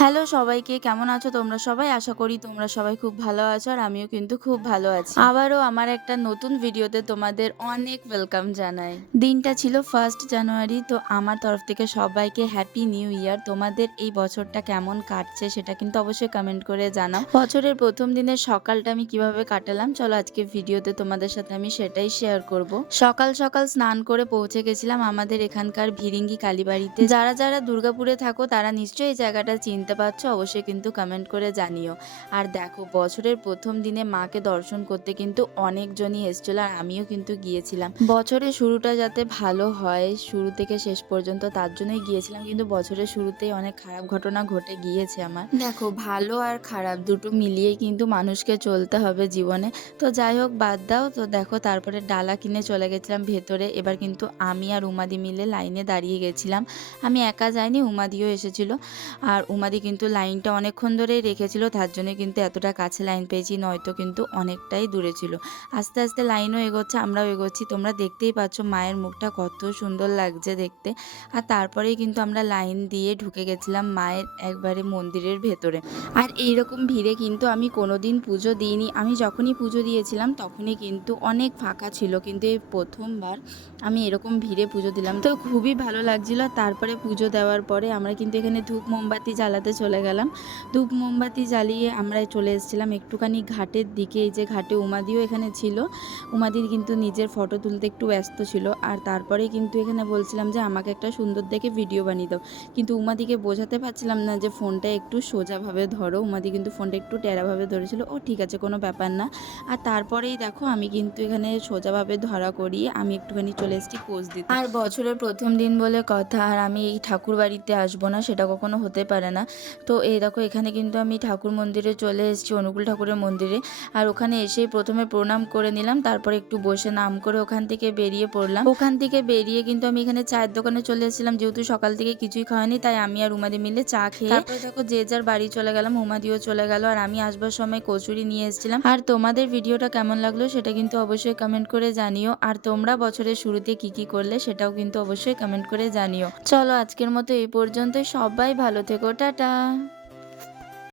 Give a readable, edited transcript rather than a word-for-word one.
Hello সবাইকে, কেমন আছো তোমরা সবাই? আশা করি তোমরা সবাই খুব ভালো আছো আর আমিও কিন্তু খুব ভালো আছি। আবারও আমার একটা নতুন ভিডিওতে তোমাদের অনেক ওয়েলকাম জানাই। দিনটা ছিল 1 জানুয়ারি, তো আমার তরফ থেকে সবাইকে হ্যাপি নিউ ইয়ার। তোমাদের এই বছরটা কেমন কাটছে সেটা কিন্তু অবশ্যই কমেন্ট করে জানাও। বছরের প্রথম দিনের সকালটা আমি কিভাবে কাটালাম, চলো আজকে ভিডিওতে তোমাদের সাথে আমি সেটাই শেয়ার করব। সকাল সকাল স্নান করে পৌঁছে গেছিলাম আমাদের এখানকার ভিরিঙ্গি কালীবাড়িতে। যারা যারা দুর্গাপুরে থাকো তারা নিশ্চয়ই এই জায়গাটা চিনতে পারছো, অবশ্যই কিন্তু কমেন্ট করে জানিও। আর দেখো, বছরের প্রথম দিনে মাকে দর্শন করতে কিন্তু অনেকজনই এসেছিল আর আমিও কিন্তু গিয়েছিলাম। বছরের শুরুটা যাতে ভালো হয় শুরু থেকে শেষ পর্যন্ত, তার জন্যই গিয়েছিলাম, কিন্তু বছরের শুরুতেই অনেক খারাপ ঘটনা ঘটে গিয়েছে আমার। দেখো, ভালো আর খারাপ দুটো মিলিয়েই কিন্তু মানুষকে চলতে হবে জীবনে। তো যাই হোক, বাদ দাও। তো দেখো, তারপরে ডালা কিনে চলে গেছিলাম ভেতরে। এবার কিন্তু আমি আর উমাদি মিলে লাইনে দাঁড়িয়ে গেছিলাম। আমি একা যাইনি, উমাদিও এসেছিল। আর উমাদি কিন্তু লাইনটা অনেকক্ষণ ধরেই রেখেছিল, তার জন্য কিন্তু এতটা কাছে লাইন পেয়েছি, নয়তো কিন্তু অনেকটাই দূরে ছিল। আস্তে আস্তে লাইনও এগোচ্ছে, আমরাও এগোচ্ছি। তোমরা দেখতেই পাচ্ছ মায়ের মুখটা কত সুন্দর লাগছে দেখতে। আর তারপরেই কিন্তু আমরা লাইন দিয়ে ঢুকে গেছিলাম মায়ের একবারে মন্দিরের ভেতরে। আর এইরকম ভিড়ে কিন্তু আমি কোনোদিন পুজো দিইনি। আমি যখনই পুজো দিয়েছিলাম তখনই কিন্তু অনেক ফাঁকা ছিল, কিন্তু এই প্রথমবার আমি এরকম ভিড়ে পুজো দিলাম, তো খুবই ভালো লাগছিল। তারপরে পুজো দেওয়ার পরে আমরা কিন্তু এখানে ধূপ মোমবাতি জ্বালাতে চলে গেলাম। ধূপ মোমবাতি জ্বালিয়ে আমরা চলে এসেছিলাম একটুখানি ঘাটের দিকে। এই যে ঘাটে উমাদিও এখানে ছিল, উমাদির কিন্তু নিজের ফটো তুলতে একটু ব্যস্ত ছিল। আর তারপরে কিন্তু এখানে বলছিলাম যে আমাকে একটা সুন্দর দেখে ভিডিও বানিয়ে দাও, কিন্তু উমাদিকে বোঝাতে পারছিলাম না যে ফোনটা একটু সোজাভাবে ধরো। উমাদি কিন্তু ফোনটা একটু টেরাভাবে ধরেছিল। ও ঠিক আছে, কোনো ব্যাপার না। আর তারপরেই দেখো, আমি কিন্তু এখানে সোজাভাবে ধরা করিয়ে আমি একটুখানি চলে এসেছি পোজ দিতে। আর বছরের প্রথম দিন বলে কথা, আর আমি এই ঠাকুর বাড়িতে আসবো না সেটা কখনো হতে পারে না। তো এই দেখো, এখানে কিন্তু আমি ঠাকুর মন্দিরে চলে এসেছি, অনুকূল ঠাকুরের মন্দিরে। আর ওখানে এসেই প্রথমে প্রণাম করে নিলাম, তারপরে একটু বসে নাম করে ওখান থেকে বেরিয়ে পড়লাম। ওখান থেকে বেরিয়ে কিন্তু আমি এখানে চায়ের দোকানে চলে এসেছিলাম, যেহেতু সকাল থেকে কিছুই খাওয়ানি, তাই আমি আর উমাদি মিলে চা খেয়ে তারপরে দেখো যে যার বাড়ি চলে গেলাম। উমাদিও চলে গেল, আর আমি আসবার সময় কচুরি নিয়ে এসেছিলাম। আর তোমাদের ভিডিওটা কেমন লাগলো সেটা কিন্তু অবশ্যই কমেন্ট করে জানিও। আর তোমরা বছরের শুরুতে কি কি করলে সেটাও কিন্তু অবশ্যই কমেন্ট করে জানিও। চলো আজকের মতো এই পর্যন্ত, সবাই ভালো থেকো, টাটা।